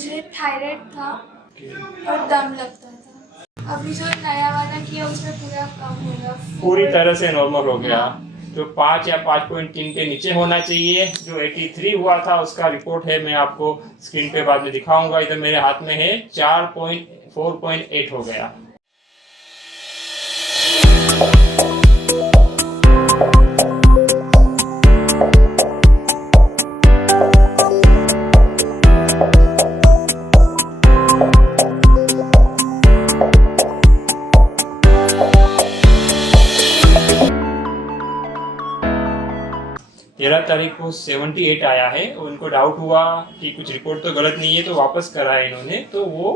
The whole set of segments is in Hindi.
मुझे थायराइड था और दम लगता था। अभी जो नया वाला किया उसमें पूरा कम हो गया, पूरी तरह से नॉर्मल हो गया। जो 5 या 5.3 के नीचे होना चाहिए, जो 83 हुआ था उसका रिपोर्ट है, मैं आपको स्क्रीन पे बाद में दिखाऊंगा। इधर मेरे हाथ में है 4.8 हो गया। तेरह तारीख को 78 आया है और उनको डाउट हुआ कि कुछ रिपोर्ट तो गलत नहीं है, तो वापस कराया इन्होंने, तो वो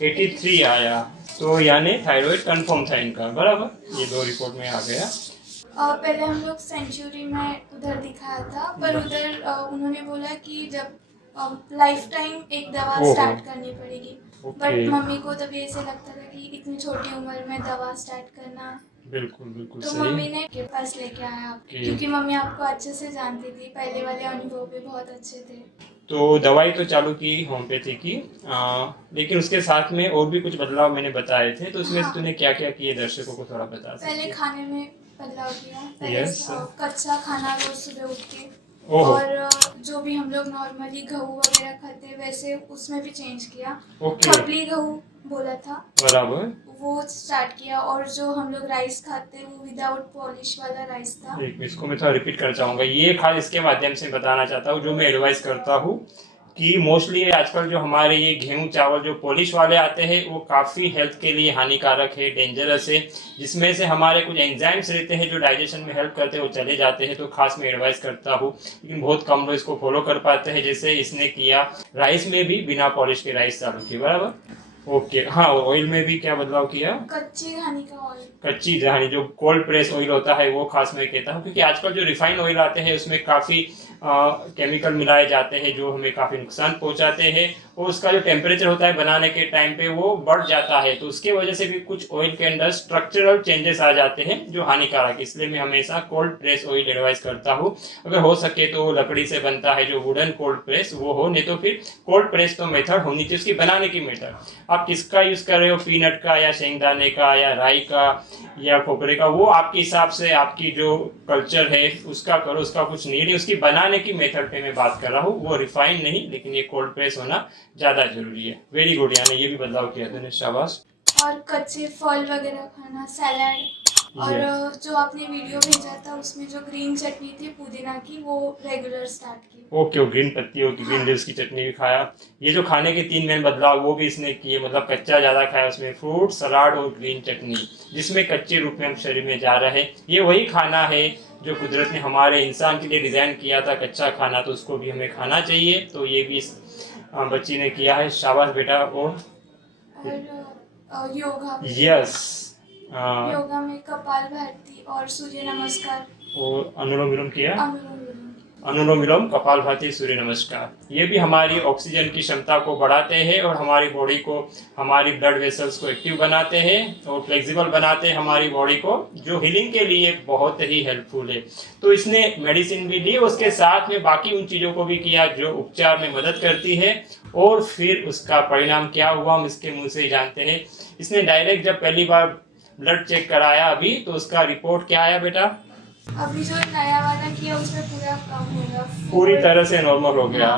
83 आया। तो यानी थायराइड कंफर्म था इनका, बराबर। ये दो रिपोर्ट में आ गया। पहले हम लोग सेंचुरी में उधर दिखाया था, पर उधर उन्होंने बोला कि जब लाइफ टाइम एक दवा स्टार्ट करनी पड़ेगी। बट मम्मी को तभी ऐसे लगता था कि इतनी छोटी उम्र में दवा स्टार्ट करना, बिल्कुल बिल्कुल तो सही। मम्मी ने के पास लेके आया क्योंकि मम्मी आपको अच्छे से जानती थी, पहले वाले अनुभव भी बहुत अच्छे थे। तो दवाई तो चालू की होम्योपैथी की, लेकिन उसके साथ में और भी कुछ बदलाव मैंने बताए थे, तो उसमें तूने क्या क्या किए दर्शकों को थोड़ा बता सकते? पहले खाने में बदलाव किया। पहले Yes. कच्चा खाना रोज सुबह उठ के, और जो भी हम लोग नॉर्मली गेहूँ वगैरह खाते वैसे उसमें भी चेंज किया। खपली गेहूँ बोला था, बराबर, वो स्टार्ट किया। और जो हम लोग राइस खाते वो विदाउट पॉलिश वाला राइस था। इसको मैं थोड़ा रिपीट कर चाहूंगा। ये खास इसके माध्यम से बताना चाहता हूँ, जो मैं एडवाइस करता हूँ कि मोस्टली आजकल जो हमारे ये गेहूं चावल जो पॉलिश वाले आते हैं वो काफ़ी हेल्थ के लिए हानिकारक है, डेंजरस है, जिसमें से हमारे कुछ एंजाइम्स रहते हैं जो डाइजेशन में हेल्प करते हैं, वो चले जाते हैं। तो खास मैं एडवाइस करता हूँ, लेकिन बहुत कम लोग इसको फॉलो कर पाते हैं। जैसे इसने किया, राइस में भी बिना पॉलिश के राइस चालू की, बराबर। ओके, हाँ, ऑयल में भी क्या बदलाव किया? कच्ची घानी का ऑयल, कच्ची घानी जो कोल्ड प्रेस ऑयल होता है वो खास मैं कहता हूँ, क्योंकि आजकल जो रिफाइंड ऑयल आते हैं उसमें काफ़ी केमिकल मिलाए जाते हैं जो हमें काफ़ी नुकसान पहुंचाते हैं, और उसका जो टेम्परेचर होता है बनाने के टाइम पे वो बढ़ जाता है, तो उसके वजह से भी कुछ ऑयल के अंदर स्ट्रक्चरल चेंजेस आ जाते हैं जो हानिकारक। इसलिए मैं हमेशा कोल्ड प्रेस ऑयल एडवाइस करता हूँ। अगर हो सके तो लकड़ी से बनता है जो वुडन कोल्ड प्रेस वो हो, नहीं तो फिर कोल्ड प्रेस तो मेथड होनी चाहिए उसकी बनाने की मेथड। आप किसका यूज कर रहे हो, पीनट का या शेंगदाने का या राई का या खोपरे का, वो आपके हिसाब से आपकी जो कल्चर है उसका करो, उसका कुछ नहीं है। उसकी बनाने की मेथड पे मैं बात कर रहा हूँ, वो रिफाइंड नहीं, लेकिन ये कोल्ड प्रेस होना ज्यादा जरूरी है। वेरी गुड, यानी ये भी बदलाव किया तूने, शाबाश। और कच्चे फल वगैरह खाना, सैलड, और जो आपने वीडियो भेजा था उसमें जो ग्रीन चटनी थी पुदीना की, वो रेगुलर स्टार्ट की। ओके, वो ग्रीन पत्तियों की, ग्रीन लीव्स की चटनी भी खाया। ये जो खाने के 3 मेन बदलाव वो भी इसने किए, मतलब कच्चा ज्यादा खाया, उसमें फ्रूट सलाद और ग्रीन चटनी, जिसमें कच्चे रूप में हम शरीर में जा रहे हैं। ये वही खाना है जो कुदरत ने हमारे इंसान के लिए डिजाइन किया था, कच्चा खाना, तो उसको भी हमें खाना चाहिए। तो ये भी इस बच्ची ने किया है, शाबाश बेटा। और योगा, यस, योगा में कपाल भाती और सूर्य नमस्कार और अनुलोम विलोम किया। अनुलोम अनुलोम विलोम, कपाल भाती, सूर्य नमस्कार, ये भी हमारी ऑक्सीजन की क्षमता को बढ़ाते हैं और हमारी बॉडी को, हमारी ब्लड वेसल्स को एक्टिव बनाते हैं और फ्लेक्सिबल बनाते हैं हमारी बॉडी को, जो हीलिंग के लिए बहुत ही हेल्पफुल है। तो इसने मेडिसिन भी ली, उसके साथ में बाकी उन चीज़ों को भी किया जो उपचार में मदद करती है, और फिर उसका परिणाम क्या हुआ हम इसके मुंह से ही जानते हैं। इसने डायरेक्ट जब पहली बार ब्लड चेक कराया अभी, तो उसका रिपोर्ट क्या आया बेटा? अभी जो नया वाला किया उसमें पूरा कम हो गया, पूरी तरह से नॉर्मल हो गया।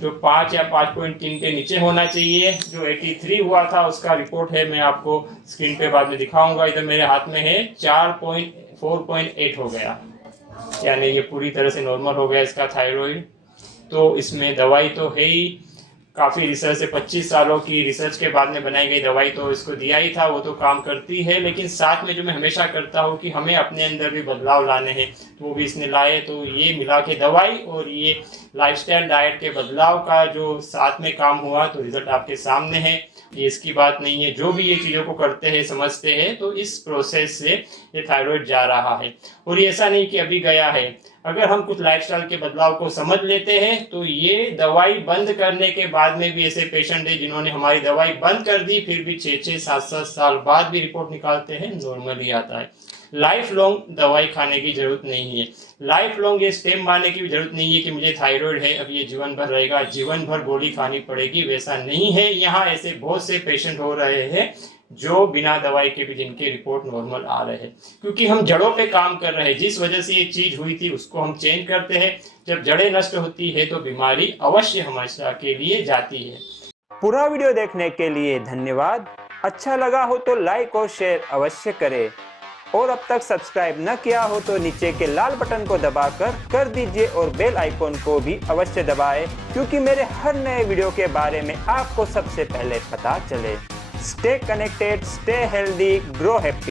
जो 5 या 5.3 के नीचे होना चाहिए, जो 83 हुआ था उसका रिपोर्ट है, मैं आपको स्क्रीन पे बाद में दिखाऊंगा। इधर मेरे हाथ में है 4.8 हो गया, यानी ये पूरी तरह से नॉर्मल हो गया इसका थायराइड। तो इसमें दवाई तो है ही, काफ़ी रिसर्च है, 25 सालों की रिसर्च के बाद में बनाई गई दवाई तो इसको दिया ही था, वो तो काम करती है। लेकिन साथ में जो मैं हमेशा करता हूँ कि हमें अपने अंदर भी बदलाव लाने हैं, तो वो भी इसने लाए। तो ये मिला के दवाई और ये लाइफस्टाइल डाइट के बदलाव का जो साथ में काम हुआ, तो रिजल्ट आपके सामने है। ये इसकी बात नहीं है, जो भी ये चीज़ों को करते हैं समझते हैं, तो इस प्रोसेस से ये थायराइड जा रहा है। और ये ऐसा नहीं कि अभी गया है, अगर हम कुछ लाइफस्टाइल के बदलाव को समझ लेते हैं तो ये दवाई बंद करने के बाद में भी ऐसे पेशेंट है जिन्होंने हमारी दवाई बंद कर दी, फिर भी 6-6, 7-7 साल बाद भी रिपोर्ट निकालते हैं, नॉर्मल ही आता है। लाइफ लॉन्ग दवाई खाने की जरूरत नहीं है। लाइफ लॉन्ग ये स्टेप मारने की भी जरूरत नहीं है कि मुझे थायराइड है अब ये जीवन भर रहेगा, जीवन भर गोली खानी पड़ेगी, वैसा नहीं है। यहाँ ऐसे बहुत से पेशेंट हो रहे हैं जो बिना दवाई के भी जिनके रिपोर्ट नॉर्मल आ रहे हैं, क्योंकि हम जड़ों पे काम कर रहे हैं। जिस वजह से ये चीज हुई थी उसको हम चेंज करते हैं। जब जड़ें नष्ट होती है तो बीमारी अवश्य हमेशा के लिए जाती है। पूरा वीडियो देखने के लिए धन्यवाद। अच्छा लगा हो तो लाइक और शेयर अवश्य करें, और अब तक सब्सक्राइब न किया हो तो नीचे के लाल बटन को दबाकर कर दीजिए और बेल आइकॉन को भी अवश्य दबाएं, क्योंकि मेरे हर नए वीडियो के बारे में आपको सबसे पहले पता चले। Stay connected, stay healthy, grow happy.